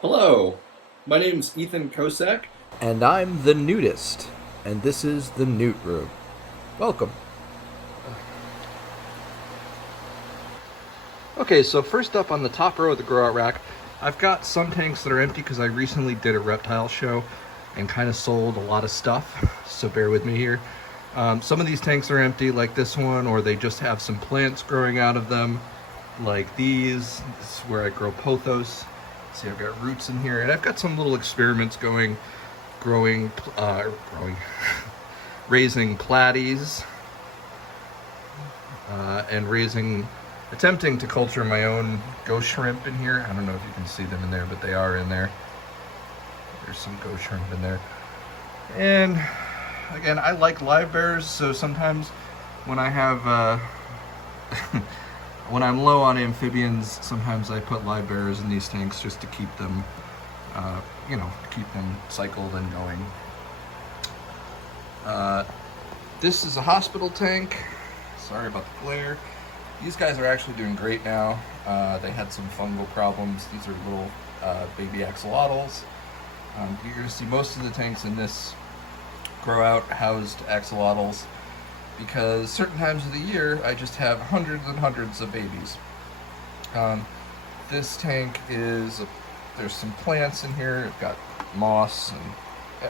Hello, my name's Ethan Kocak. And I'm the Newtist, and this is the Newt Room. Welcome. Okay, so first up on the top row of the grow out rack, I've got some tanks that are empty because I recently did a reptile show and kind of sold a lot of stuff, so bear with me here. Some of these tanks are empty like this one, or they just have some plants growing out of them like these. This is where I grow pothos. See, I've got roots in here, and I've got some little experiments going, raising platies, and attempting to culture my own ghost shrimp in here. I don't know if you can see them in there, but they are in there. There's some ghost shrimp in there. And again, I like live bears, so sometimes when I have, when I'm low on amphibians, sometimes I put live bears in these tanks just to keep them, keep them cycled and going. This is a hospital tank. Sorry about the glare. These guys are actually doing great now. They had some fungal problems. These are little baby axolotls. You're going to see most of the tanks in this grow out housed axolotls because certain times of the year I just have hundreds and hundreds of babies. This tank there's some plants in here. I've got moss, and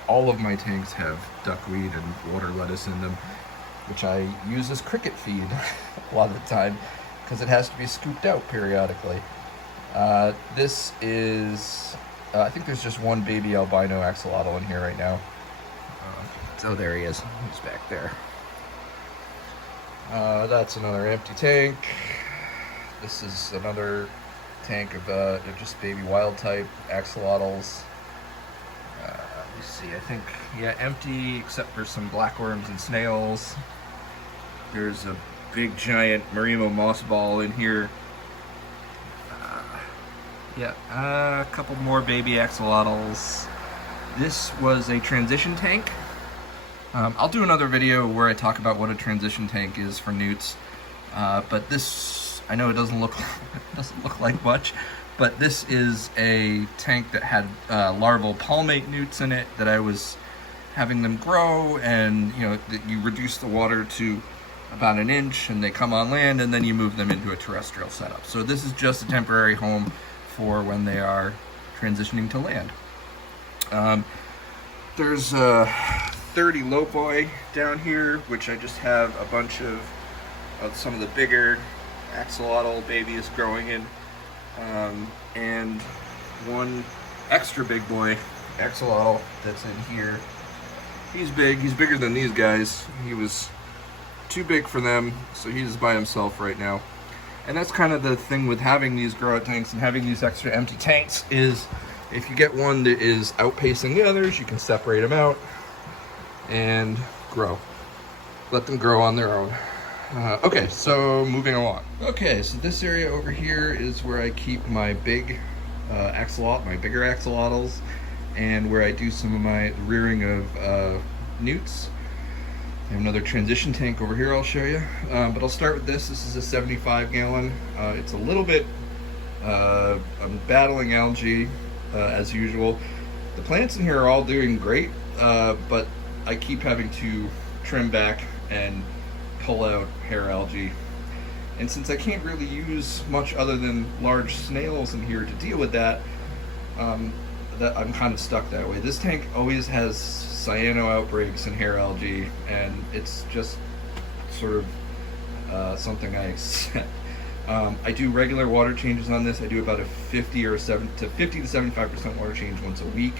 all of my tanks have duckweed and water lettuce in them, which I use as cricket feed a lot of the time because it has to be scooped out periodically. This is, I think there's just one baby albino axolotl in here right now. Oh, there he is. He's back there. That's another empty tank. This is another tank of just baby wild type axolotls. Let me see, I think, yeah, empty except for some blackworms and snails. There's a big giant Marimo moss ball in here. A couple more baby axolotls. This was a transition tank. I'll do another video where I talk about what a transition tank is for newts. But this, I know it doesn't look like much, but this is a tank that had larval Palmate Newts in it that I was having them grow, and you reduce the water to about an inch and they come on land, and then you move them into a terrestrial setup. So this is just a temporary home for when they are transitioning to land. There's 30 lopoi down here, which I just have a bunch of some of the bigger axolotl babies growing in, and one extra big boy axolotl that's in here. He's big. He's bigger than these guys. He was too big for them, so he's by himself right now. And that's kind of the thing with having these grow out tanks and having these extra empty tanks is if you get one that is outpacing the others, you can separate them out and grow. Let them grow on their own. Okay, so moving along. Okay, so this area over here is where I keep my big my bigger axolotls, and where I do some of my rearing of newts. I have another transition tank over here I'll show you, but I'll start with this. This is a 75 gallon. It's a little bit, I'm battling algae as usual. The plants in here are all doing great, but I keep having to trim back and pull out hair algae. And since I can't really use much other than large snails in here to deal with that, that I'm kind of stuck that way. This tank always has cyano outbreaks and hair algae, and it's just sort of something I accept. I do regular water changes on this. I do about a 50 to 75% water change once a week.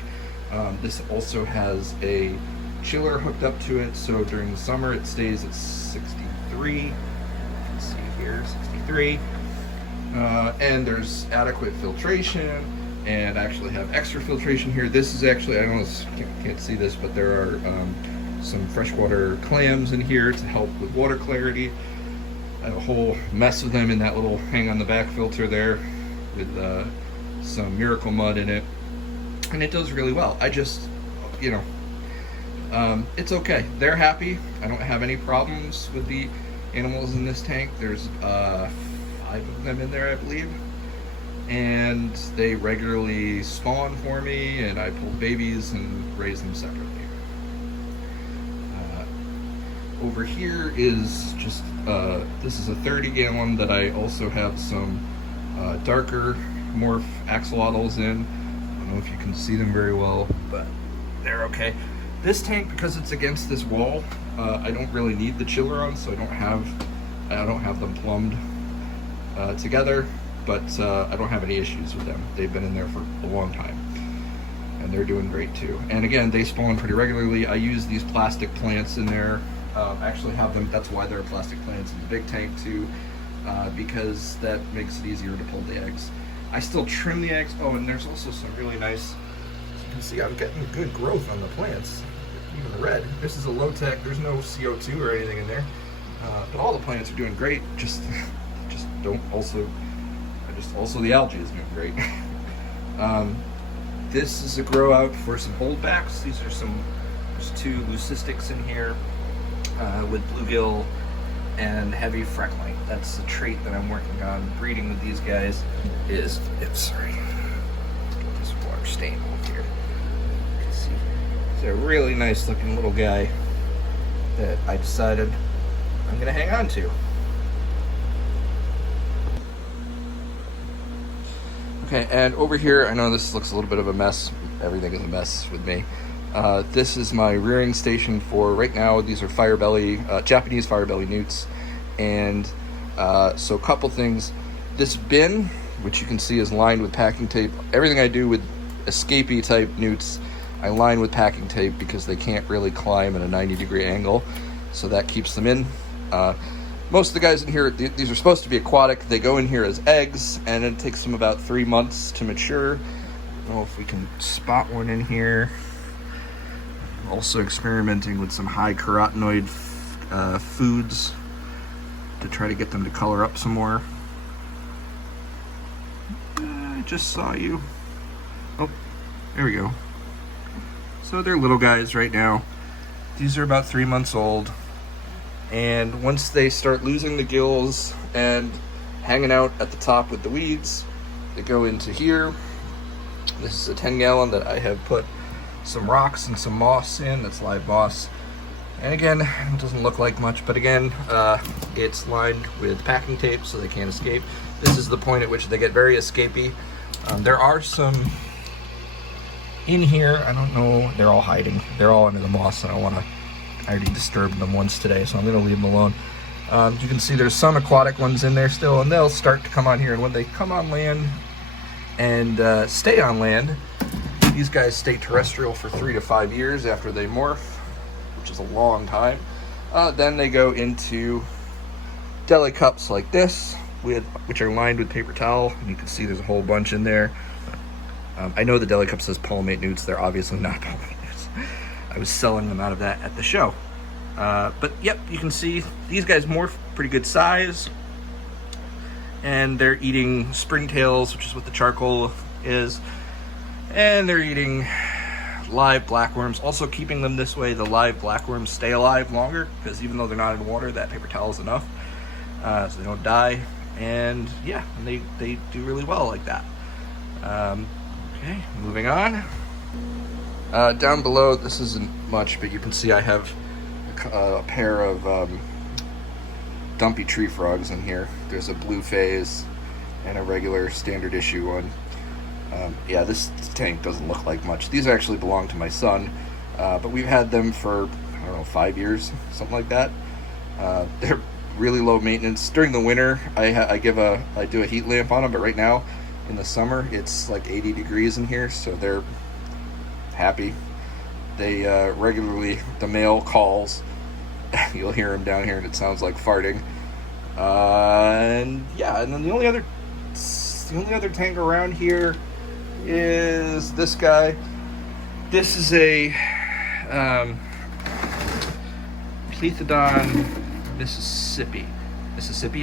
This also has a chiller hooked up to it, so during the summer it stays at 63. You can see here, 63. And there's adequate filtration, and I actually have extra filtration here. This is actually, I almost can't see this, but there are some freshwater clams in here to help with water clarity. I have a whole mess of them in that little hang on the back filter there with some miracle mud in it, and it does really well. I just, it's okay. They're happy. I don't have any problems with the animals in this tank. There's 5 of them in there, I believe. and they regularly spawn for me, and I pull babies and raise them separately. Over here is just, this is a 30-gallon that I also have some darker morph axolotls in. I don't know if you can see them very well, but they're okay. This tank, because it's against this wall, I don't really need the chiller on, so I don't have them plumbed together, but I don't have any issues with them. They've been in there for a long time, and they're doing great too. And again, they spawn pretty regularly. I use these plastic plants in there. Actually have them, that's why there are plastic plants in the big tank too, because that makes it easier to pull the eggs. I still trim the eggs. Oh, and there's also some really nice, as you can see, I'm getting good growth on the plants, even the red. This is a low-tech, there's no CO2 or anything in there, but all the plants are doing great, just also the algae is doing great. This is a grow out for some holdbacks. There's 2 leucistics in here, with bluegill and heavy freckling. That's the trait that I'm working on breeding with these guys. Sorry, get this water stain off here. You can see it's a really nice looking little guy that I decided I'm gonna hang on to. Okay, and over here, I know this looks a little bit of a mess. Everything is a mess with me. This is my rearing station for right now. These are Japanese firebelly newts. And so a couple things. This bin, which you can see is lined with packing tape. Everything I do with escapee type newts, I line with packing tape because they can't really climb at a 90-degree angle. So that keeps them in. Most of the guys in here, these are supposed to be aquatic. They go in here as eggs, and it takes them about 3 months to mature. I don't know if we can spot one in here. Also experimenting with some high carotenoid foods to try to get them to color up some more. I just saw you. Oh, there we go. So they're little guys right now. These are about 3 months old. And once they start losing the gills and hanging out at the top with the weeds, they go into here. This is a 10-gallon that I have put some rocks and some moss in. That's live moss. And again, it doesn't look like much, but again, it's lined with packing tape so they can't escape. This is the point at which they get very escapey. There are some in here. I don't know. They're all hiding. They're all under the moss, and I already disturbed them once today, so I'm going to leave them alone. You can see there's some aquatic ones in there still, and they'll start to come on here. And when they come on land and stay on land, these guys stay terrestrial for 3 to 5 years after they morph, which is a long time. Then they go into deli cups like this, which are lined with paper towel. And you can see there's a whole bunch in there. I know the deli cup says Palmate Newts. They're obviously not Palmate Newts. I was selling them out of that at the show. But yep, you can see these guys morph pretty good size. And they're eating springtails, which is what the charcoal is. And they're eating live blackworms. Also keeping them this way, the live blackworms stay alive longer, because even though they're not in water, that paper towel is enough. So they don't die. And yeah, and they do really well like that. Okay, moving on. Down below, this isn't much, but you can see I have a pair of dumpy tree frogs in here. There's a blue phase and a regular standard issue one. Yeah, this tank doesn't look like much. These actually belong to my son, but we've had them for, I don't know, 5 years, something like that. They're really low maintenance. During the winter, I do a heat lamp on them, but right now, in the summer, it's like 80 degrees in here, so they're happy. They regularly, the male calls. You'll hear him down here, and it sounds like farting. And yeah, and then the only other tank around here is this guy. This is a Plethodon Mississippi.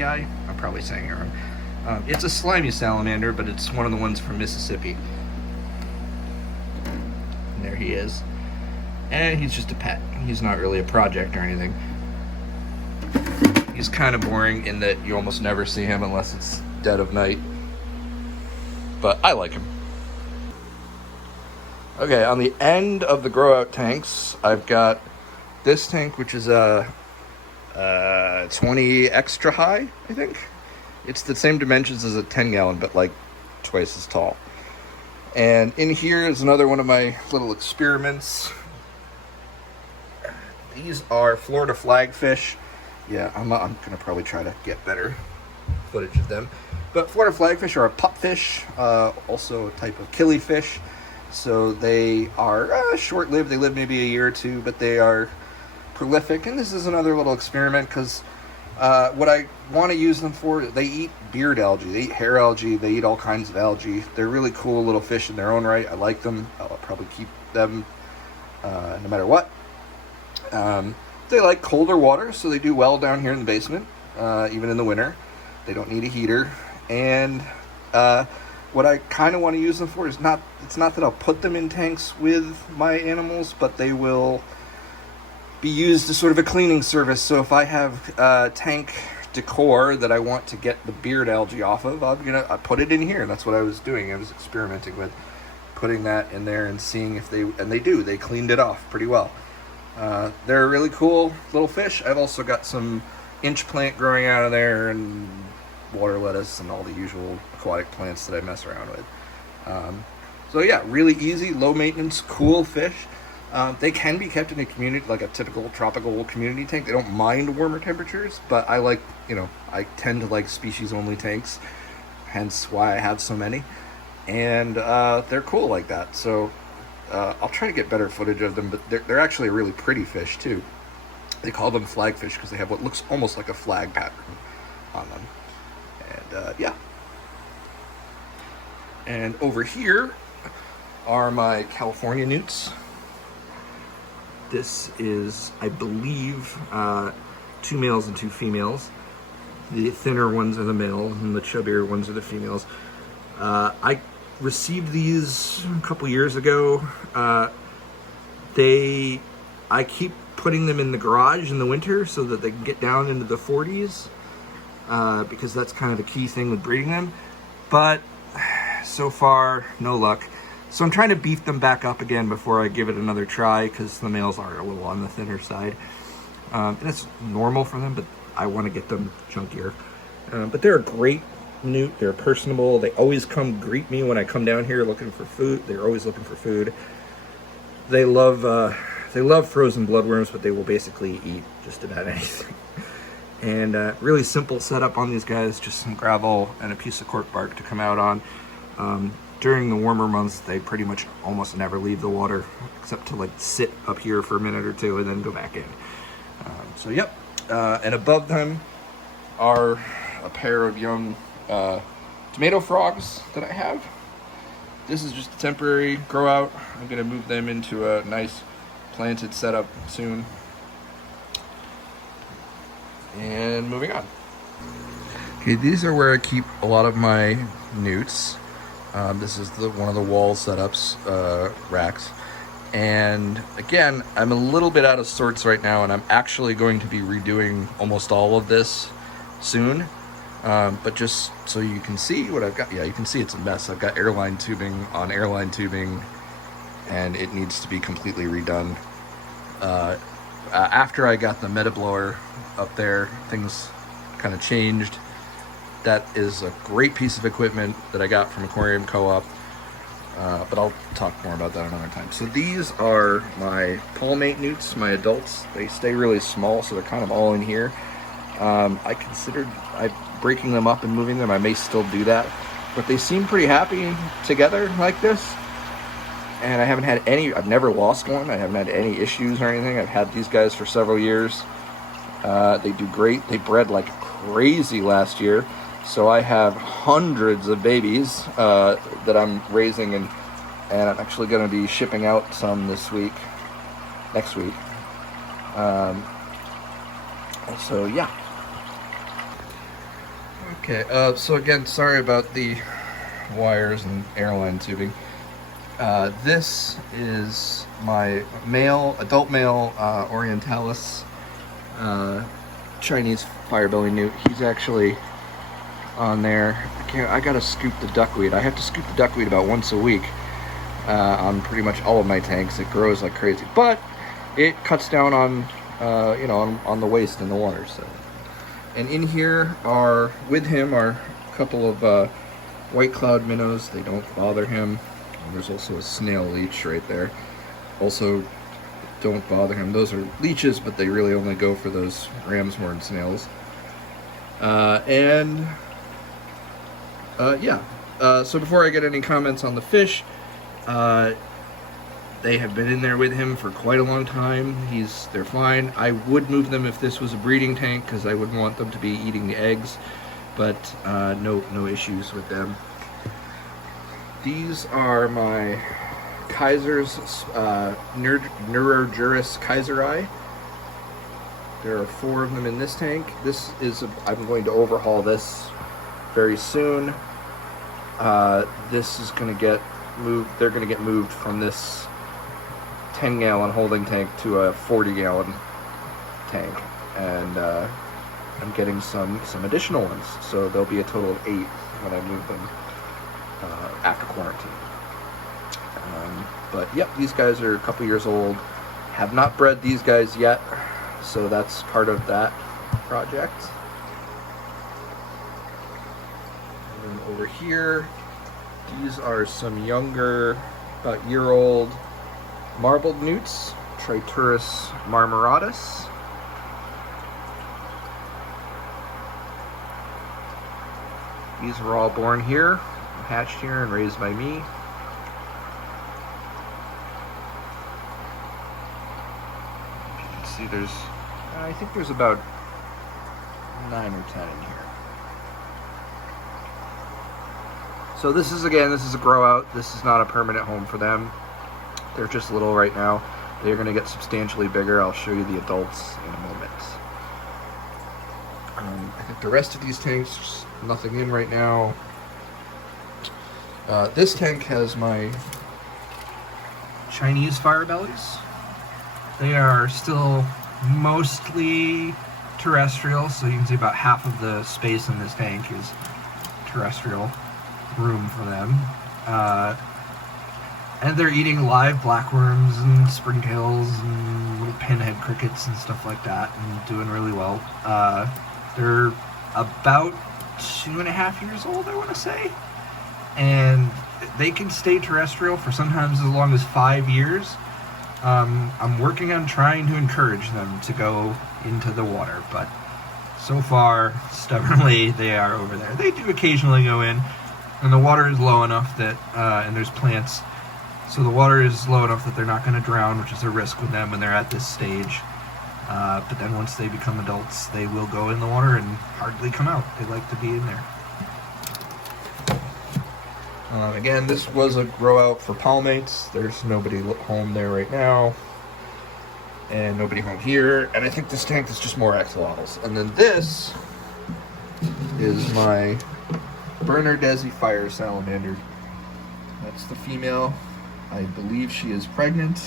I'm probably saying it wrong. It's a slimy salamander, but it's one of the ones from Mississippi. And there he is. And he's just a pet. He's not really a project or anything. He's kind of boring in that you almost never see him unless it's dead of night. but I like him. Okay, on the end of the grow out tanks, I've got this tank, which is a 20 extra high, I think. It's the same dimensions as a 10 gallon, but like twice as tall. And in here is another one of my little experiments. These are Florida flagfish. Yeah, I'm gonna probably try to get better footage of them. But Florida flagfish are a pupfish, also a type of killifish. So they are short-lived. They live maybe a year or two, but they are prolific. And this is another little experiment because what I want to use them for, they eat beard algae, they eat hair algae, they eat all kinds of algae. They're really cool little fish in their own right. I like them. I'll probably keep them no matter what. They like colder water, so they do well down here in the basement, even in the winter. They don't need a heater. And what I kind of want to use them for is it's not that I'll put them in tanks with my animals, but they will be used as sort of a cleaning service. So if I have tank decor that I want to get the beard algae off of, I put it in here. That's what I was doing. I was experimenting with putting that in there and seeing if they cleaned it off pretty well. They're a really cool little fish. I've also got some inch plant growing out of there and water lettuce and all the usual aquatic plants that I mess around with. So yeah, really easy, low maintenance, cool fish. They can be kept in a community, like a typical tropical community tank. They don't mind warmer temperatures, but I tend to like species only tanks, hence why I have so many. And they're cool like that. So I'll try to get better footage of them, but they're actually a really pretty fish too. They call them flagfish because they have what looks almost like a flag pattern on them. And yeah. And over here are my California newts. This is, I believe, 2 males and 2 females. The thinner ones are the males and the chubbier ones are the females. I received these a couple years ago. I keep putting them in the garage in the winter so that they can get down into the 40s, because that's kind of the key thing with breeding them. But so far, no luck. So I'm trying to beef them back up again before I give it another try, because the males are a little on the thinner side. And it's normal for them, but I want to get them chunkier. But they're a great newt. They're personable. They always come greet me when I come down here looking for food. They're always looking for food. They love frozen bloodworms, but they will basically eat just about anything. And really simple setup on these guys, just some gravel and a piece of cork bark to come out on. During the warmer months, they pretty much almost never leave the water, except to like sit up here for a minute or two and then go back in. So yep, and above them are a pair of young tomato frogs that I have. This is just a temporary grow out. I'm gonna move them into a nice planted setup soon. And moving on. Okay, these are where I keep a lot of my newts. This is one of the wall setups, racks. And again, I'm a little bit out of sorts right now, and I'm actually going to be redoing almost all of this soon. But just so you can see what I've got. Yeah, you can see it's a mess. I've got airline tubing on airline tubing, and it needs to be completely redone. After I got the metablower up there, things kind of changed. That is a great piece of equipment that I got from Aquarium Co-op, but I'll talk more about that another time. So these are my Palmate Newts, my adults. They stay really small, so they're kind of all in here. I considered breaking them up and moving them. I may still do that, but they seem pretty happy together like this. And I haven't had I've never lost one. I haven't had any issues or anything. I've had these guys for several years. They do great. They bred like crazy last year. So I have hundreds of babies that I'm raising, and I'm actually going to be shipping out some next week. So yeah. Okay, so again, sorry about the wires and airline tubing. This is my adult male Orientalis Chinese firebelly newt. He's actually on there. I gotta scoop the duckweed. I have to scoop the duckweed about once a week on pretty much all of my tanks. It grows like crazy, but it cuts down on on the waste in the water. So, and in here with him are a couple of white cloud minnows. They don't bother him. And there's also a snail leech right there. Also, don't bother him. Those are leeches, but they really only go for those ram's horn snails. So before I get any comments on the fish, they have been in there with him for quite a long time. They're fine. I would move them if this was a breeding tank because I wouldn't want them to be eating the eggs, but no issues with them. These are my Kaiser's Neurojuris kaiseri. There are 4 of them in this tank. I'm going to overhaul this very soon. This is going to get moved. They're going to get moved from this 10-gallon holding tank to a 40-gallon tank, and I'm getting some additional ones. So there'll be a total of 8 when I move them after quarantine. But yep, these guys are a couple years old. Have not bred these guys yet, so that's part of that project. And then over here, these are some younger, about year-old marbled newts, Triturus marmoratus. These were all born here, hatched here, and raised by me. See, I think there's about 9 or 10 in here. So this is a grow out. This is not a permanent home for them. They're just little right now. They're going to get substantially bigger. I'll show you the adults in a moment. I think the rest of these tanks, nothing in right now. This tank has my Chinese fire bellies. They are still mostly terrestrial, so you can see about half of the space in this tank is terrestrial room for them. And they're eating live blackworms and springtails and little pinhead crickets and stuff like that, and doing really well. They're about 2.5 years old, I want to say, and they can stay terrestrial for sometimes as long as 5 years. I'm working on trying to encourage them to go into the water, but so far, stubbornly, they are over there. They do occasionally go in, and the water is low enough that, and there's plants, so the water is low enough that they're not going to drown, which is a risk with them when they're at this stage. But then once they become adults, they will go in the water and hardly come out. They like to be in there. Again, this was a grow out for palmates. There's nobody home there right now, and nobody home here. And I think this tank is just more axolotls. And then this is my Bernardesi fire salamander. That's the female. I believe she is pregnant.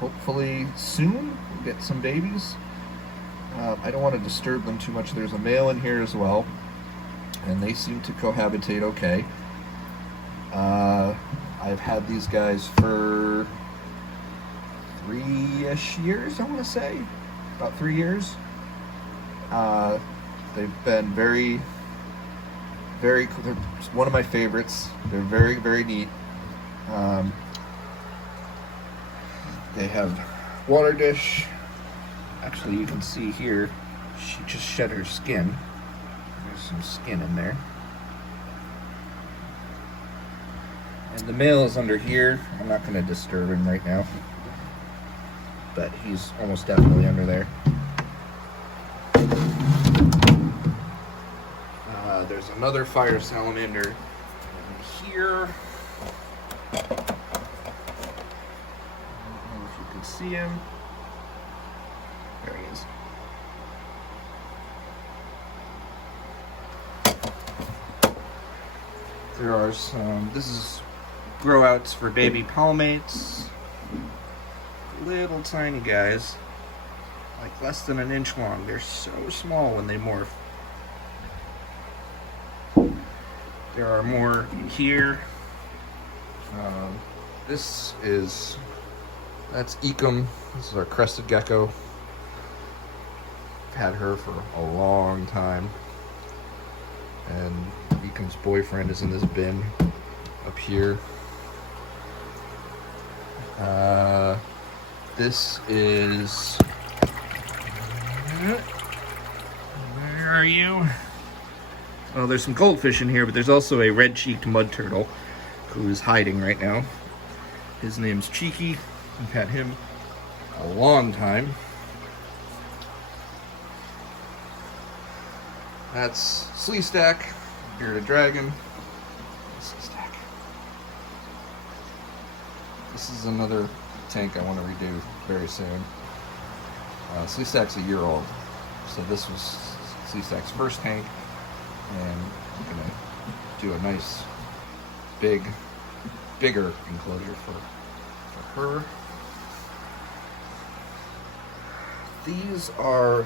Hopefully soon we'll get some babies. I don't want to disturb them too much. There's a male in here as well, and they seem to cohabitate okay. I've had these guys for 3-ish years, I want to say. About 3 years. They've been very cool. They're one of my favorites. They're very, very neat. They have water dish. Actually, you can see here, she just shed her skin. There's some skin in there. And the male is under here. I'm not going to disturb him right now, but he's almost definitely under there. There's another fire salamander here. I don't know if you can see him. There he is. There are some, this is grow outs for baby palmates. Little tiny guys, like less than an inch long. They're so small when they morph. There are more here. That's Ecom. This is our Crested Gecko. I've had her for a long time. And Ecom's boyfriend is in this bin up here. This is... Where are you? Well, there's some goldfish in here, but there's also a red-cheeked mud turtle who's hiding right now. His name's Cheeky. We've had him a long time. That's Sleestack, bearded dragon. Sleestack. This is another tank I want to redo very soon. Sleestack's a year old, so this was Sleestack's first tank, and I'm gonna do a nice, bigger enclosure for her. These are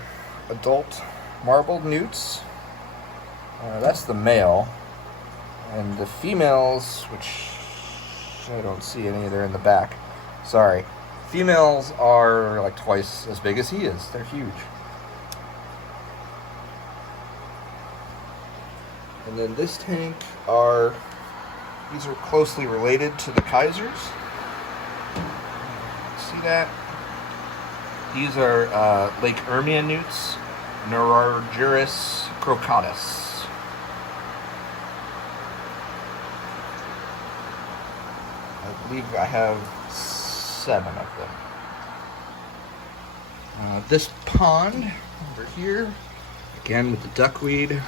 adult marbled newts. That's the male, and the females, which I don't see any, they're in the back. Sorry. Females are like twice as big as he is. They're huge. And then this tank these are closely related to the Kaisers. See that? These are Lake Ermia newts, Neurargyris crocatus. I believe I have 7 of them. This pond over here, again with the duckweed.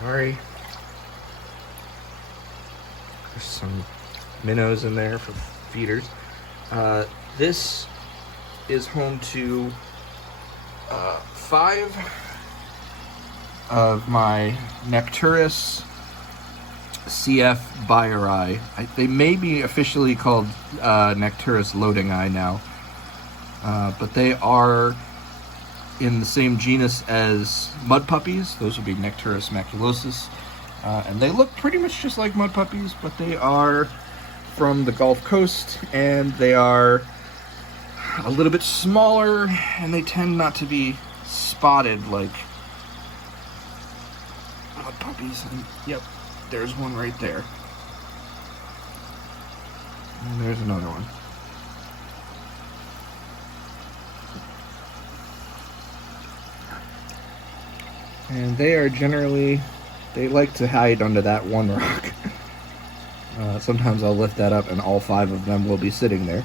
Sorry. There's some minnows in there for feeders. This is home to 5 of my Necturus CF Bayeri. They may be officially called Necturus loading eye now, but they are in the same genus as mud puppies. Those would be Necturus maculosus, and they look pretty much just like mud puppies, but they are from the Gulf Coast, and they are a little bit smaller, and they tend not to be spotted like mud puppies. And yep, there's one right there. And there's another one. And they are generally, they like to hide under that one rock. Sometimes I'll lift that up and all 5 of them will be sitting there.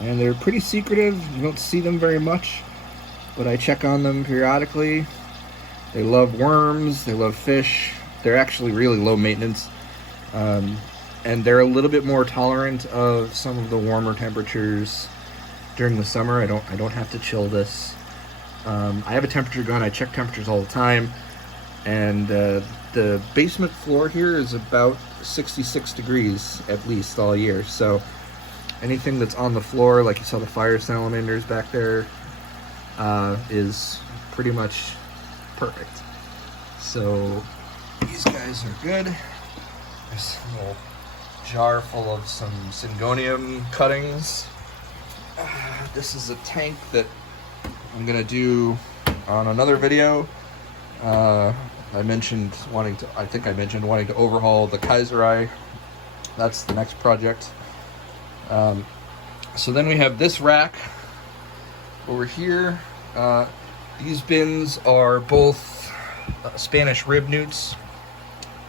And they're pretty secretive. You don't see them very much, but I check on them periodically. They love worms, they love fish. They're actually really low maintenance, and they're a little bit more tolerant of some of the warmer temperatures during the summer. I don't have to chill this. I have a temperature gun. I check temperatures all the time, and the basement floor here is about 66 degrees at least all year. So anything that's on the floor, like you saw the fire salamanders back there, is pretty much perfect. So these guys are good. There's a little jar full of some Syngonium cuttings. This is a tank that I'm gonna do on another video. I mentioned wanting to overhaul the Kaiseri. That's the next project. So then we have this rack over here. These bins are both Spanish rib newts,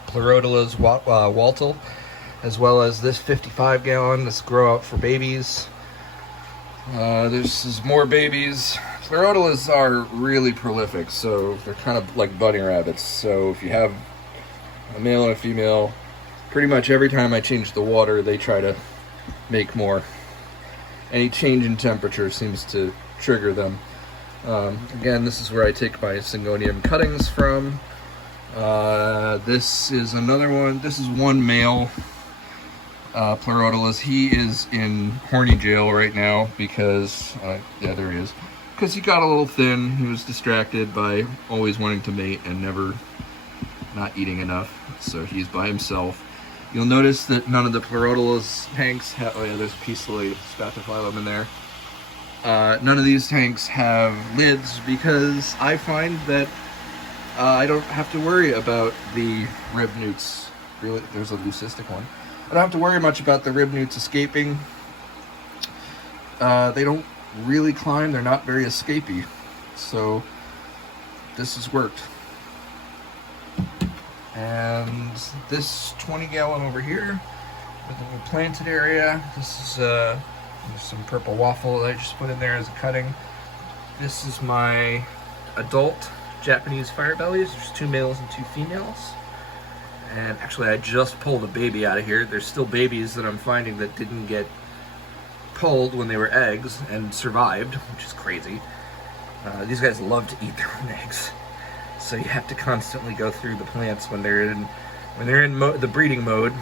Pleurodillas Waltel, as well as this 55-gallon, this grow out for babies. There's more babies. Pleurodillas are really prolific, so they're kind of like bunny rabbits. So if you have a male and a female, pretty much every time I change the water, they try to make more. Any change in temperature seems to trigger them. Again, this is where I take my Syngonium cuttings from. This is another one. This is one male Pleurodillas. He is in horny jail right now because, yeah, there he is. Because he got a little thin. He was distracted by always wanting to mate and never not eating enough, so he's by himself. You'll notice that none of the Pleurotilus tanks have, oh yeah, there's Peacefully Spathiphyllum in there. None of these tanks have lids because I find that I don't have to worry about the rib newts. Really, there's a leucistic one. I don't have to worry much about the rib newts escaping. They don't really climb, they're not very escapey. So this has worked. And this 20-gallon over here with the little planted area. This is there's some purple waffle that I just put in there as a cutting. This is my adult Japanese fire bellies. There's 2 males and 2 females. And actually I just pulled a baby out of here. There's still babies that I'm finding that didn't get pulled when they were eggs and survived, which is crazy. These guys love to eat their own eggs. So you have to constantly go through the plants when they're in the breeding mode.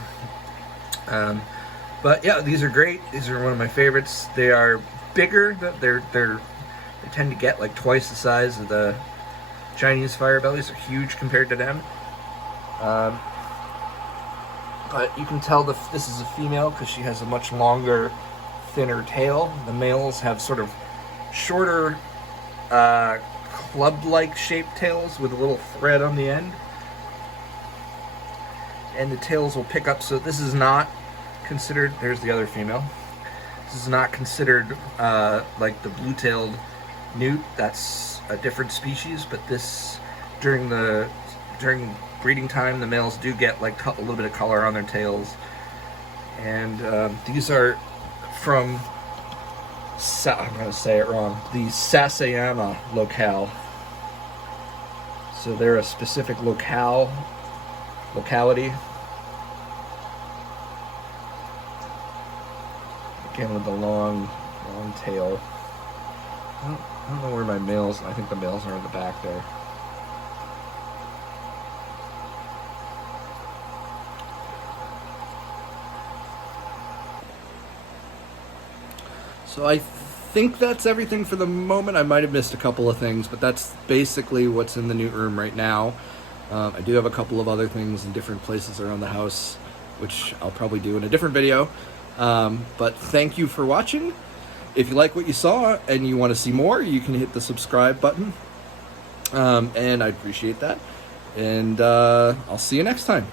But yeah, these are great. These are one of my favorites. They are bigger. They tend to get like twice the size of the Chinese fire bellies. They're huge compared to them. But you can tell this is a female because she has a much longer, thinner tail. The males have sort of shorter, club-like shaped tails with a little thread on the end. And the tails will pick up, so this is not considered, there's the other female. This is not considered like the blue-tailed newt. That's a different species, but this, during breeding time, the males do get like a little bit of color on their tails. And these are from, I'm going to say it wrong, the Sasayama locale. So they're a specific locality. Again with the long tail. I don't know where my males, I think the males are in the back there. So I think that's everything for the moment. I might have missed a couple of things, but that's basically what's in the Newt room right now. I do have a couple of other things in different places around the house, which I'll probably do in a different video. But thank you for watching. If you like what you saw and you want to see more, you can hit the subscribe button. And I'd appreciate that. And I'll see you next time.